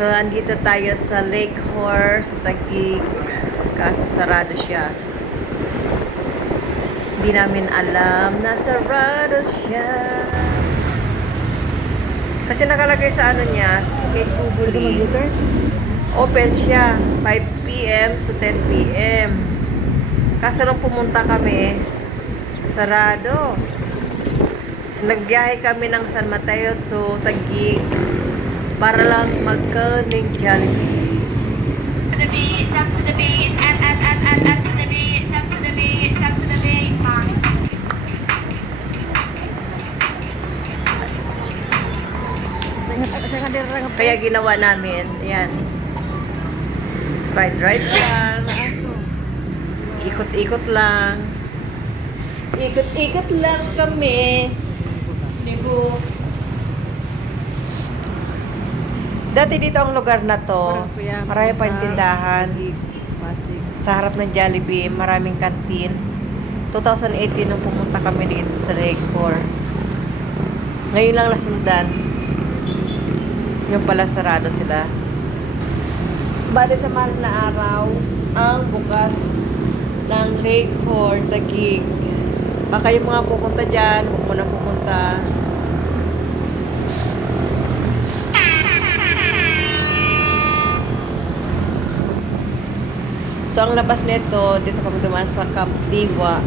So, andito tayo sa Lake Horse, sa Taguig. Kaso, sarado siya. Hindi namin alam na sarado siya. Kasi nakalagay sa ano niya, Lake Bubuli. Open siya, 5 p.m. to 10 p.m. Kaso nung pumunta kami, sarado. So, nagbiyahe kami ng San Mateo to Taguig para lang magkaning Jollibee. To the beat, up to the beat, up to the beat, up to the beat, up to the beat, Kaya ginawa namin, yan. Fried rice lang. Ikot-ikot lang. Ikot-ikot lang kami. Ni Books. Dati dito ang lugar na to. Marami pa yung tindahan. Sa harap ng Jollibee, maraming kantin. 2018 nung pumunta kami dito sa Lake 4. Ngayon lang nasundan. Yung pala sarado sila. Bale sa mahal na araw, ang bukas ng Lake 4, Taguig. Baka yung mga pupunta dyan, huwag mo na pupunta. So, ang labas nito, dito kami dumaan sa Camp Diwa.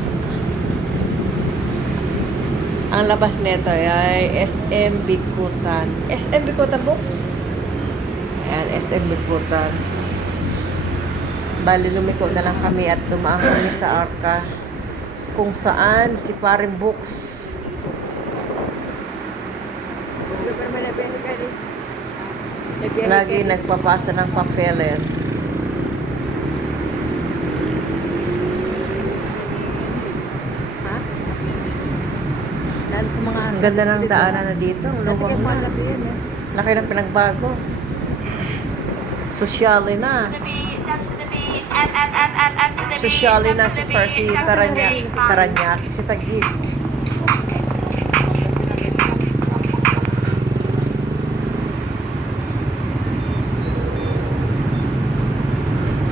Ang labas nito ay SM Bikutan. SM Bikutan Books. Ayan, SM Bikutan. Bali, lumiko na lang kami at dumaan kami sa Arca. Kung saan si Paring Books. Lagi nagpapasa ng papeles. Ang ganda ng daanan na dito. Ang luwag na. Laki ng pinagbago. Sosyali na. Sosyali na si Percy Taranyak. Si Taguig.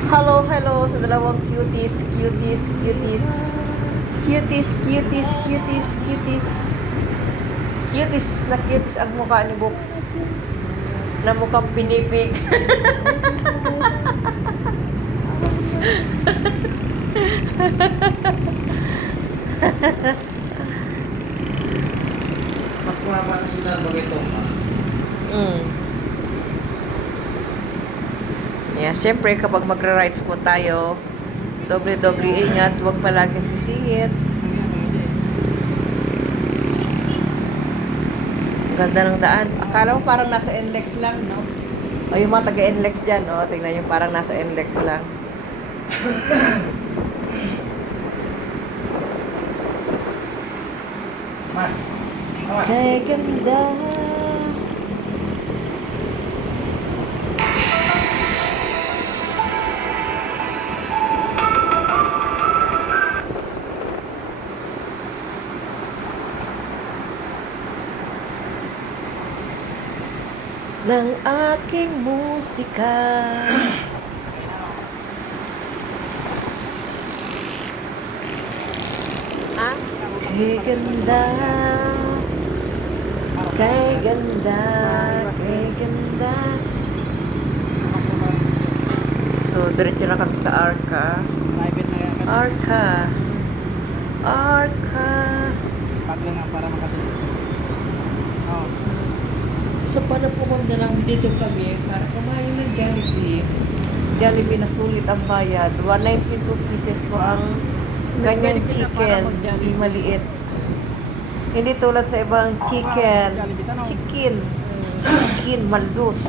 Hello, hello sa dalawang cuties. Cuties na cuties ang mukha ni Books. Na mukhang pinipig. Mas kumapa na sila bagay Thomas. Yeah, siyempre kapag magra-rides po tayo, doble-doble ingat, huwag palaging sisingit. Ganda ng daan. Akala mo parang nasa NLEX lang, no? O yung mga taga-NLEX dyan, no? Tingnan yung parang nasa NLEX lang. Mas. Kay ganda. Ng aking musika. Kay ganda. Kay ganda. Kay ganda. So, diretso na kami sa Arca. Arca. Pagla nga para makatulog. Oh. So, paano pumunta lang dito kami para kumain ng Jollibee. Jollibee na sulit ang bayad. 192 pieces po ang ganyang chicken. Yung maliit. Hindi tulad sa ibang chicken. Chicken maldus.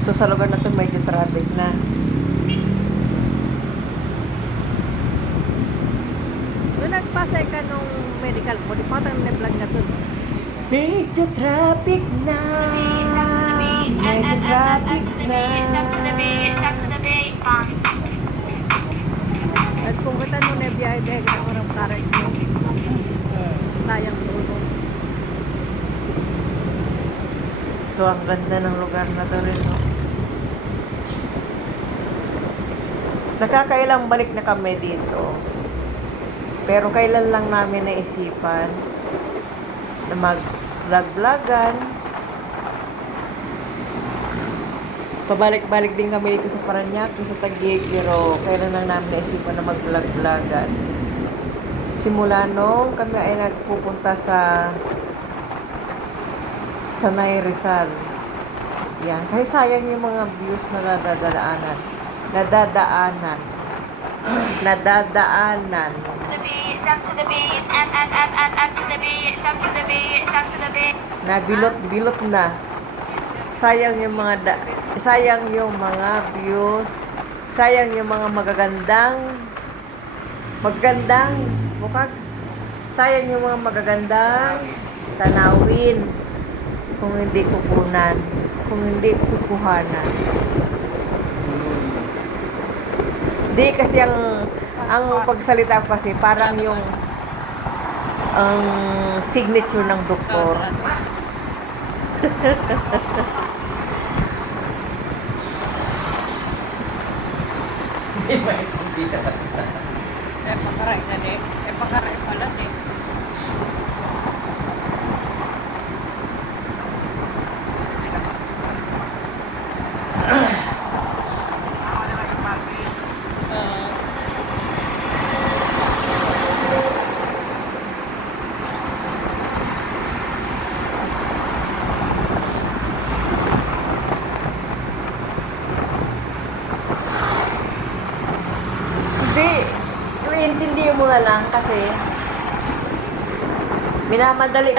So, sa lugar na ito, medyo traffic na. Nagpasay ka nung medical mo, di patang na-vlog na to. Medyo traffic na. Medyo traffic na. Up to the beat, Nagpungutan mo na biyahe-biyahe ka ng orang karet mo. Sayang ulo. Ito ang ganda ng lugar na to rin. No? Nakakailang balik na kami dito. Pero kailan lang namin naisipan na mag-vlog-vlogan. Pabalik-balik din kami dito sa Parañaque, sa Taguig, pero kailan lang namin naisipan na mag-vlog-vlogan. Simula nung kami ay nagpupunta sa Tanay Rizal. Yan. Kasi sayang yung mga views na nadadaanan. Nadadaanan. The beats, up to the beats, up to the beats, up to the beats, up to the beats. Nabilot-bilot na. Sayang yung mga sayang yung mga views. Sayang yung mga magagandang bukag. Sayang yung mga magagandang tanawin kung hindi kukunan, kung hindi kukuhanan. Di kasi ang pagsalita ko kasi parang yung ang signature ng doktor. Hindi ba yung kumbita? Pakaray na ni. Pakaray pala ni. Hindi, iintindihin mo na lang kasi minamadali